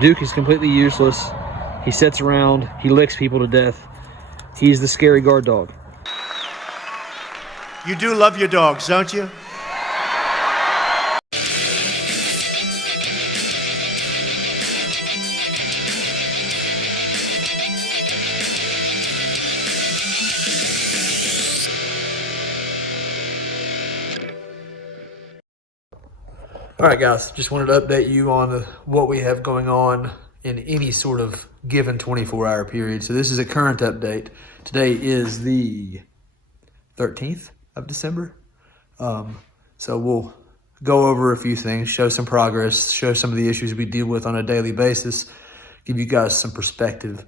Duke is completely useless. He sits around, he licks people to death. He's the scary guard dog. You do love your dogs, don't you? All right, guys, just wanted to update you on what we have going on in any sort of given 24-hour period. So this is a current update. Today is the 13th of December. So we'll go over a few things, show some progress, show some of the issues we deal with on a daily basis, give you guys some perspective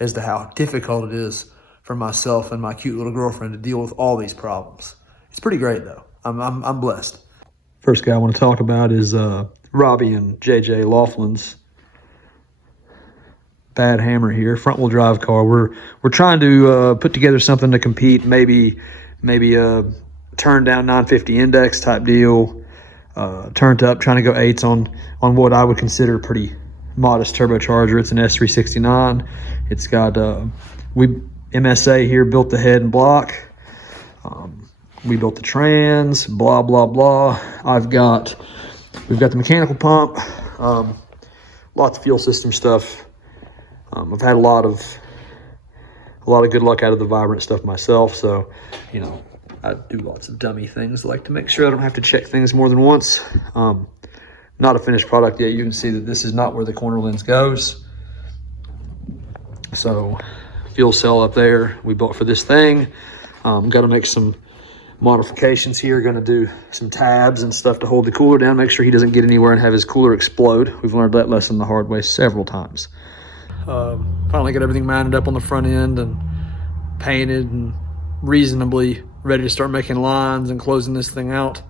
as to how difficult it is for myself and my cute little girlfriend to deal with all these problems. It's pretty great, though. I'm blessed. First guy I want to talk about is Robbie and JJ Laughlin's bad hammer here, front wheel drive car. We're trying to put together something to compete, maybe a turned down 950 index type deal, turned up, trying to go 8s on what I would consider a pretty modest turbocharger. It's an S369. It's got MSA here built the head and block. We built the trans, blah, blah, blah. We've got the mechanical pump, lots of fuel system stuff. I've had a lot of good luck out of the Vibrant stuff myself. So, you know, I do lots of dummy things, like to make sure I don't have to check things more than once. Not a finished product yet. You can see that this is not where the corner lens goes. So, fuel cell up there we built for this thing. Got to make some modifications here. Going to do some tabs and stuff to hold the cooler down, make sure he doesn't get anywhere and have his cooler explode. We've learned that lesson the hard way several times. Finally got everything mounted up on the front end and painted and reasonably ready to start making lines and closing this thing out.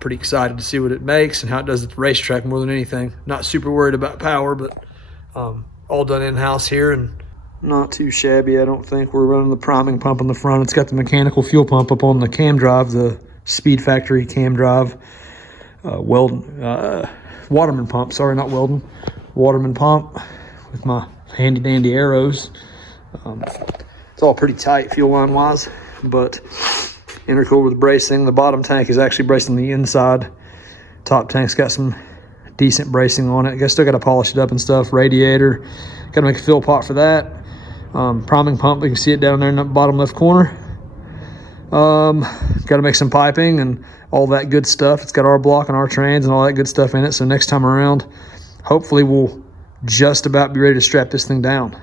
Pretty excited to see what it makes and how it does at the racetrack more than anything. Not super worried about power, but all done in-house here and not too shabby, I don't think. We're running the priming pump on the front. It's got the mechanical fuel pump up on the cam drive, the Speed Factory cam drive. Waterman pump, sorry, not Weldon. Waterman pump with my handy dandy arrows. It's all pretty tight fuel line wise, but intercooled with bracing. The bottom tank is actually braced on the inside. Top tank's got some decent bracing on it. I still got to polish it up and stuff. Radiator, got to make a fill pot for that. Priming pump, you can see it down there in the bottom left corner. Got to make some piping and all that good stuff. It's got our block and our trains and all that good stuff in it. So next time around, hopefully we'll just about be ready to strap this thing down.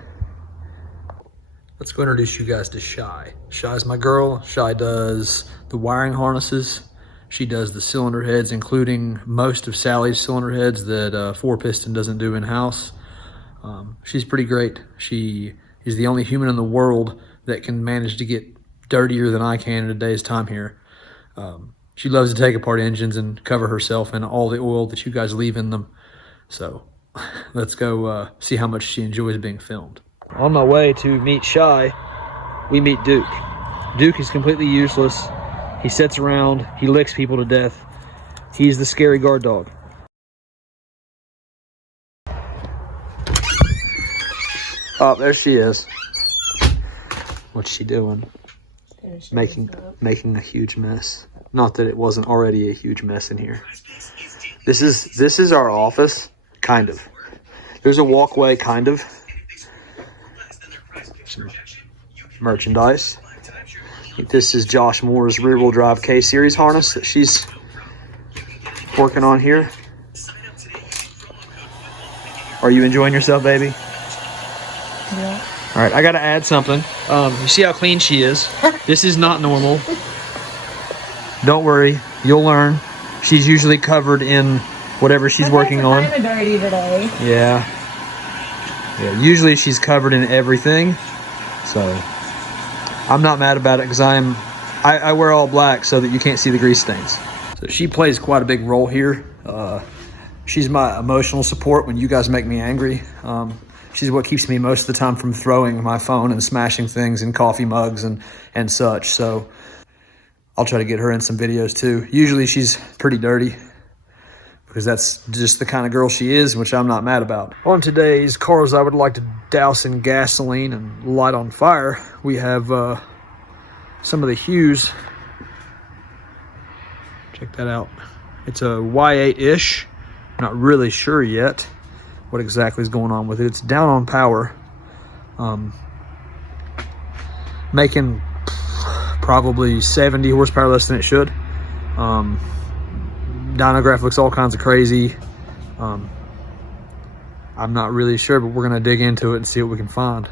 Let's go introduce you guys to Shy. Shy's my girl. Shy does the wiring harnesses. She does the cylinder heads, including most of Sally's cylinder heads that 4-piston doesn't do in-house. She's pretty great. She is the only human in the world that can manage to get dirtier than I can in a day's time here. She loves to take apart engines and cover herself in all the oil that you guys leave in them. So let's go see how much she enjoys being filmed. On my way to meet Shy, we meet Duke. Duke is completely useless. He sits around, he licks people to death. He's the scary guard dog. Oh, there she is. What's she doing? Making a huge mess. Not that it wasn't already a huge mess in here. This is our office, kind of. There's a walkway, kind of. Some merchandise. This is Josh Moore's rear-wheel drive K-Series harness that she's working on here. Are you enjoying yourself, baby? Yeah. All right, I got to add something. You see how clean she is? This is not normal. Don't worry, you'll learn. She's usually covered in whatever she's working on. Kind of dirty today. Yeah. Usually she's covered in everything. So I'm not mad about it because I wear all black so that you can't see the grease stains. So she plays quite a big role here. She's my emotional support when you guys make me angry. She's what keeps me most of the time from throwing my phone and smashing things in coffee mugs and such. So I'll try to get her in some videos too. Usually she's pretty dirty, because that's just the kind of girl she is, which I'm not mad about. On today's cars I would like to douse in gasoline and light on fire, we have some of the Hughes. Check that out. It's a Y8-ish. Not really sure yet what exactly is going on with it. It's down on power. Making probably 70 horsepower less than it should. Dynograph looks all kinds of crazy. I'm not really sure, but we're gonna dig into it and see what we can find.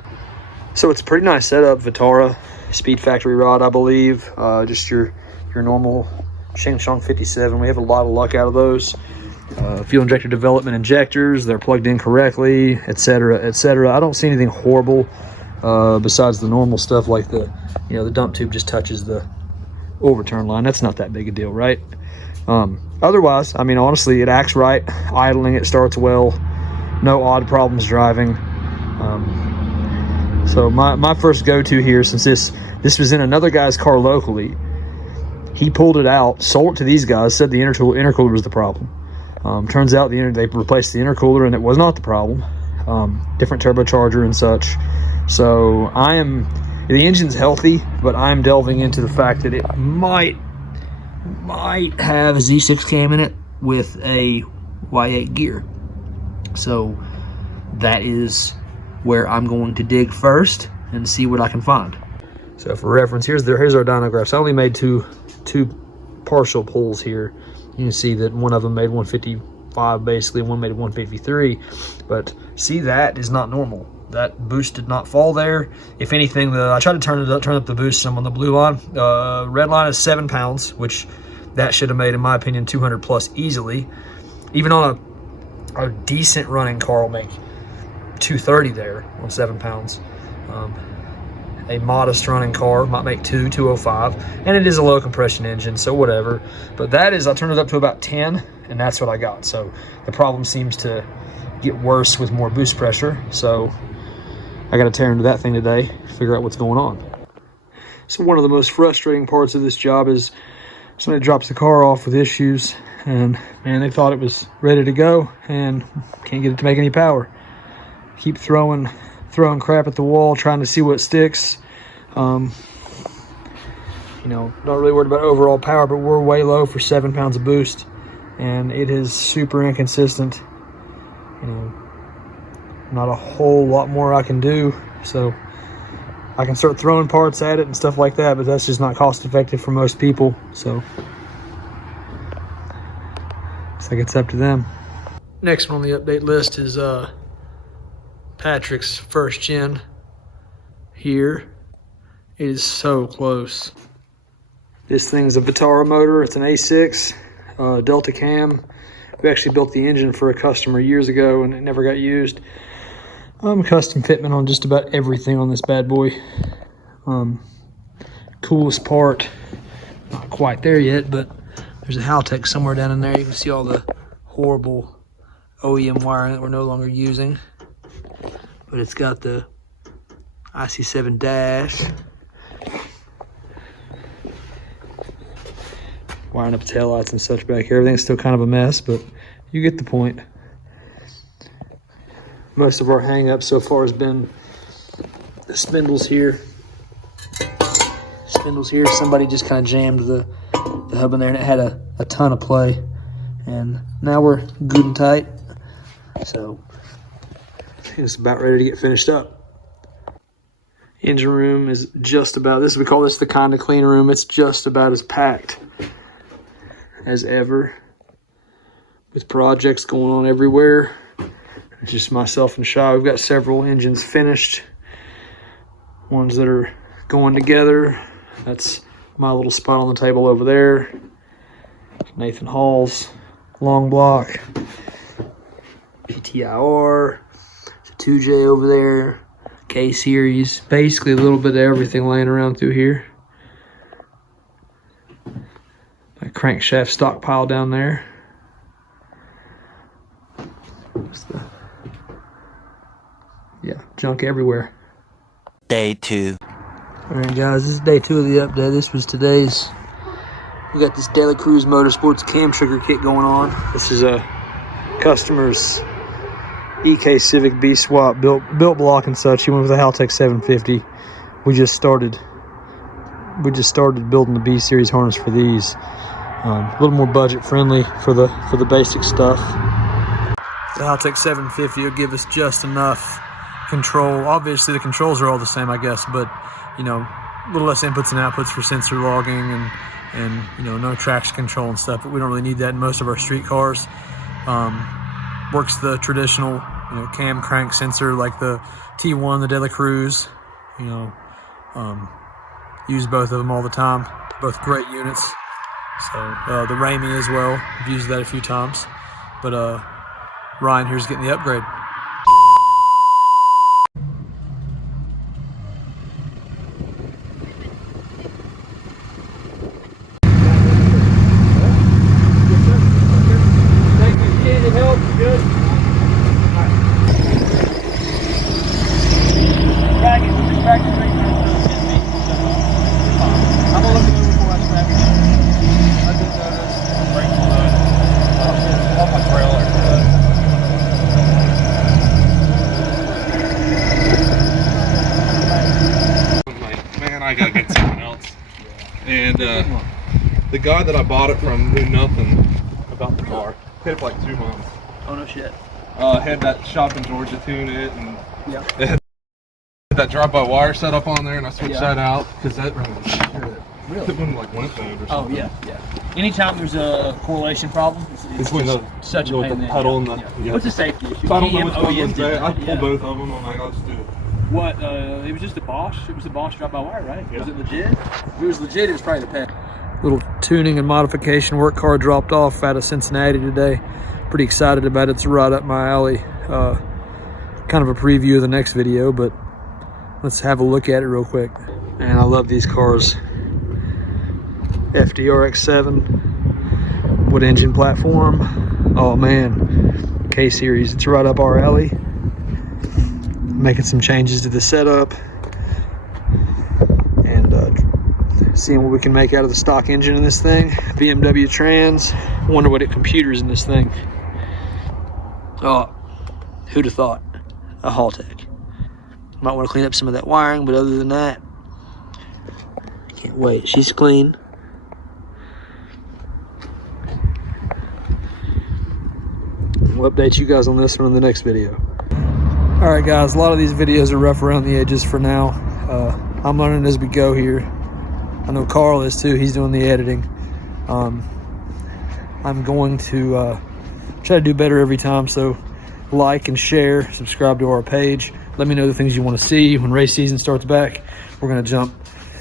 So it's a pretty nice setup. Vitara Speed Factory rod, I believe. Just your normal Sheng Shang 57. We have a lot of luck out of those. Fuel injector development injectors, they're plugged in correctly, etc., etc. I don't see anything horrible besides the normal stuff like the dump tube just touches the oil return line. That's not that big a deal, right? Otherwise, I mean, honestly, it acts right. Idling, it starts well. No odd problems driving. So my first go-to here, since this was in another guy's car locally, he pulled it out, sold it to these guys, said the intercooler was the problem. Turns out they replaced the intercooler and it was not the problem. Different turbocharger and such. So the engine's healthy, but I'm delving into the fact that it might have a Z6 cam in it with a Y8 gear. So that is where I'm going to dig first and see what I can find. So for reference, here's our dynographs. I only made two partial pulls here. You can see that one of them made 155 basically, and one made 153. But see, that is not normal. That boost did not fall there. If anything, I tried to turn up the boost some on the blue line. Red line is 7 pounds, which that should have made, in my opinion, 200 plus easily. Even on a decent running car will make 230 there on 7 pounds. A modest running car might make 205, and it is a low compression engine, so whatever. But that is, I turned it up to about 10, and that's what I got. So the problem seems to get worse with more boost pressure. So I got to tear into that thing today, figure out what's going on. So one of the most frustrating parts of this job is somebody drops the car off with issues, and man, they thought it was ready to go and can't get it to make any power. Keep throwing crap at the wall, trying to see what sticks. Not really worried about overall power, but we're way low for 7 pounds of boost, and it is super inconsistent. Not a whole lot more I can do, so I can start throwing parts at it and stuff like that, but that's just not cost effective for most people, so it's like it's up to them. Next one on the update list is Patrick's first gen here. It is so close. This thing's a Vitara motor. It's an A6 Delta cam. We actually built the engine for a customer years ago and it never got used. Custom fitment on just about everything on this bad boy. Coolest part, not quite there yet, but there's a Haltech somewhere down in there. You can see all the horrible OEM wiring that we're no longer using. But it's got the IC7 dash. Wiring up taillights and such back here. Everything's still kind of a mess, but you get the point. Most of our hang-up so far has been the spindles here. Somebody just kind of jammed the hub in there, and it had a ton of play. And now we're good and tight. So it's about ready to get finished up. Engine room is just about, we call this the kind of clean room. It's just about as packed as ever, with projects going on everywhere. It's just myself and Shy. We've got several engines finished, ones that are going together. That's my little spot on the table over there. Nathan Hall's long block, PTIR, it's a 2J over there, K-Series, basically a little bit of everything laying around through here. A crankshaft stockpile down there. Junk everywhere. Day 2. Alright guys, this is day 2 of the update. This was today's We got this Daily Cruise Motorsports cam trigger kit going on. This is a customer's EK Civic B swap built block and such. He went with a Haltech 750. We just started building the B series harness for these. A little more budget friendly for the basic stuff. The Haltech 750 will give us just enough control. Obviously the controls are all the same, I guess, but you know, a little less inputs and outputs for sensor logging and you know, no traction control and stuff, but we don't really need that in most of our street cars. Works the traditional, you know, cam crank sensor like the T1, the Daily Cruise, you know, use both of them all the time. Both great units. So the Ramey as well, I've used that a few times, but Ryan here's getting the upgrade. I gotta get something else. And the guy that I bought it from knew nothing about the car. Paid it for like 2 months. Oh no shit. Had that shop in Georgia tune it, and it had that drive-by-wire set up on there, and I switched that out because that really it wouldn't like limp mode or something. Oh yeah. Anytime there's a correlation problem, it's when the such a pain in the pedal and the What's a safety issue? So I don't know which one OEM was did bad. I that, pulled both of them. I'm like, I'll just do it. What? It was just a Bosch. It was a Bosch drive-by-wire, right? Yeah. Was it legit? If it was legit, it was probably the pen. Little tuning and modification work car dropped off out of Cincinnati today. Pretty excited about it. It's right up my alley. Kind of a preview of the next video, but let's have a look at it real quick. Man, I love these cars. FDRX7 wood engine platform. Oh man, K series. It's right up our alley. Making some changes to the setup and seeing what we can make out of the stock engine in this thing. BMW trans. Wonder what it computers in this thing. Oh, who'd have thought? A Haltech. Might want to clean up some of that wiring, but other than that, I can't wait. She's clean. We'll update you guys on this one in the next video. All right, guys, a lot of these videos are rough around the edges for now. I'm learning as we go here. I know Carl is too. He's doing the editing. I'm going to try to do better every time, so like and share, subscribe to our page. Let me know the things you want to see. When race season starts back, we're going to jump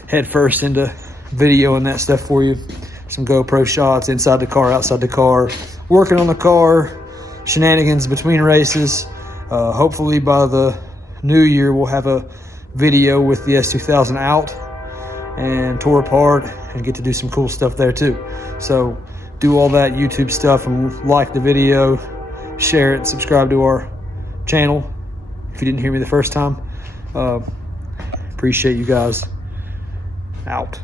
head first into video and that stuff for you. Some GoPro shots inside the car, outside the car, working on the car, shenanigans between races. Hopefully by the new year, we'll have a video with the S2000 out and tore apart and get to do some cool stuff there too. So do all that YouTube stuff and like the video, share it, subscribe to our channel if you didn't hear me the first time. Appreciate you guys. Out.